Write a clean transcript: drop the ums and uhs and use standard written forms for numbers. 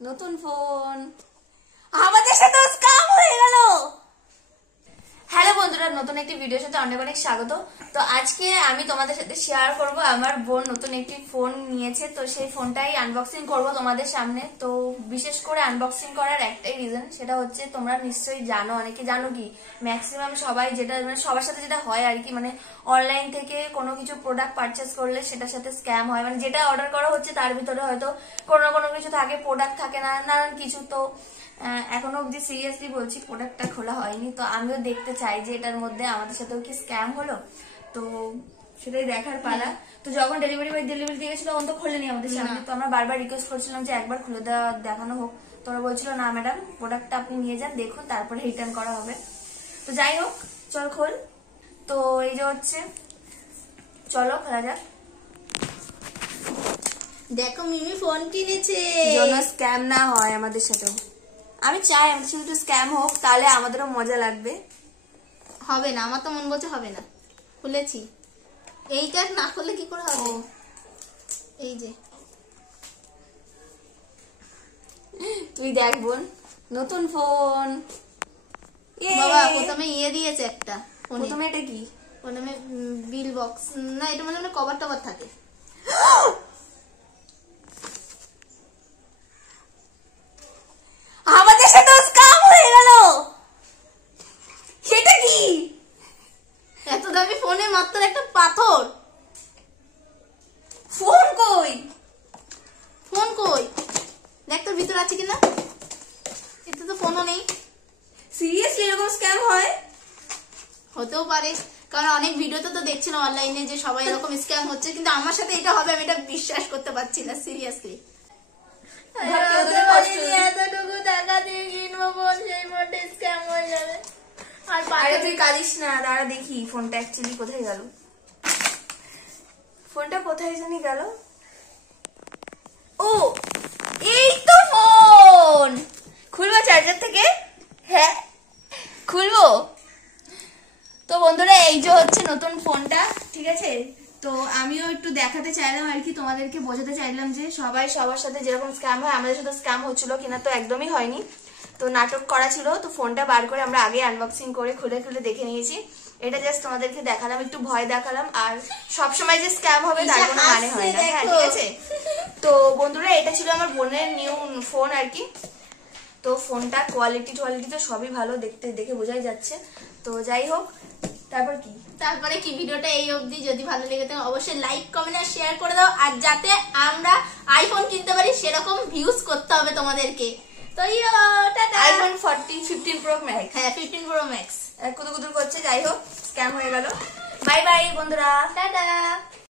নতুন ফোন আমাদের সাথে স্ক্যাম হয়ে গেল। হ্যালো বন্ধুরা, নতুন একটি ভিডিওর সাথে অনেক অনেক স্বাগত। তো আজকে আমি তোমাদের সাথে শেয়ার করব আমার বোন নতুন একটি ফোন নিয়েছে, তো সেই ফোনটাই আনবক্সিং করব তোমাদের সামনে। তো বিশেষ করে আনবক্সিং করার একটাই রিজন, সেটা হচ্ছে তোমরা নিশ্চয়ই জানো, অনেকে জানো কি ম্যাক্সিমাম সবাই যেটা মানে সবার সাথে যেটা হয় আর কি, মানে অনলাইন থেকে কোনো কিছু প্রোডাক্ট পারচেস করলে সেটার সাথে স্ক্যাম হয়। মানে যেটা অর্ডার করা হচ্ছে তার ভিতরে হয়তো কোনো না কোনো কিছু থাকে, প্রোডাক্ট থাকে না, নানান কিছু। তো এখনো অব্দি সিরিয়াসলি বলছি প্রোডাক্টটা খোলা হয়নি, তো আমিও দেখতে চাই যে এটার মধ্যে আমাদের সাথেও কি স্ক্যাম হলো। তো সেটাই দেখার পালা। তো যখন ডেলিভারি দিয়ে গেছিল তখন তো খোলেনি আমাদের সামনে, তো আমরা বারবার রিকোয়েস্ট করছিলাম যে একবার খুলে দেওয়া দেখানো হোক। তোরা বলছিল না ম্যাডাম, প্রোডাক্টটা আপনি নিয়ে যান, দেখুন, তারপরে রিটার্ন করা হবে। তো যাই হোক, চল খোল। তো এই যে হচ্ছে, চলো খোলা যাক। দেখো মিমি ফোন কিনেছে, যেন স্ক্যাম না হয় আমাদের সাথেও। আমি চাই আমাদের সাথে একটু স্ক্যাম হোক, তাহলে আমাদেরও মজা লাগবে। হবে না, আমার তো মন বলছে হবে না। খুলেছি, এইটা না খুললে কি করে হবে? এই যে তুই দেখ বোন, নতুন ফোন। বাবা প্রথমে দিয়েছে একটা, প্রথমে এটা কি? প্রথমে বিল বক্স না, এটা মানে কভার টভার থাকে। আমাদের সাথে স্ক্যাম হয়ে গেল। এটা কি? এত দামি ফোনে মাত্র একটা পাথর। ফোন কই? ফোন কই দেখ তোর ভিতর আছে কিনা। এতে তো ফোনও নেই। সিরিয়াসলি এরকম স্ক্যাম হয়? হতেও পারে, কারণ অনেক ভিডিওতে তো দেখছিলাম অনলাইনে যে সবাই এরকম স্ক্যাম হচ্ছে, কিন্তু আমার সাথে এটা হবে আমি এটা বিশ্বাস করতে পারছি না সিরিয়াসলি। এতটুকু টাকা দিয়ে কিনবো ফোন, সেই ফোনটা স্ক্যাম হয়ে যাবে। আর আরে তুই কাঁদিস না, দাঁড়া দেখি ফোনটা অ্যাকচুয়ালি কোথায় গেল। ফোনটা কোথায় জানি গেল। ও এই তো ফোন। খুলবো চার্জার থেকে? হ্যাঁ খুলবো। তো বন্ধুরা এই যে হচ্ছে নতুন ফোনটা, ঠিক আছে। তো আমিও একটু দেখাতে চাইলাম আর কি, তোমাদেরকে বোঝাতে চাইলাম যে সবাই সবার সাথে যেরকম স্ক্যাম হয় আমাদের সাথে স্ক্যাম হচ্ছিল কিনা। তো একদমই হয়নি, তো নাটক করা ছিল। তো ফোনটা বার করে আমরা আগে আনবক্সিং করে খুলে খুলে দেখে নিয়েছি। এটা জাস্ট তোমাদেরকে দেখালাম, একটু ভয় দেখালাম। আর সবসময় যে স্ক্যাম হবে তার কোনো মানে হয় না, হ্যাঁ ঠিক আছে। তো বন্ধুরা এটা ছিল আমার বোনের নিউ ফোন আর কি। তো ফোনটা কোয়ালিটি তো সবই ভালো, দেখে বোঝাই যাচ্ছে। তো যাই হোক, তারপরে কি ভিডিওটা এই অবধি। যদি ভালো লেগে থাকে অবশ্যই লাইক কমেন্ট আর শেয়ার করে দাও। আর যাতে আমরা আইফোন কিনতে পারি সেরকম ভিউজ করতে হবে তোমাদেরকে। তো টাটা। আইফোন 15 প্রো ম্যাক্স, হ্যাঁ 15 প্রো ম্যাক্স কুদুর করছে। যাই হোক, স্ক্যাম হয়ে গেল। বাই বাই বন্ধুরা, টাটা।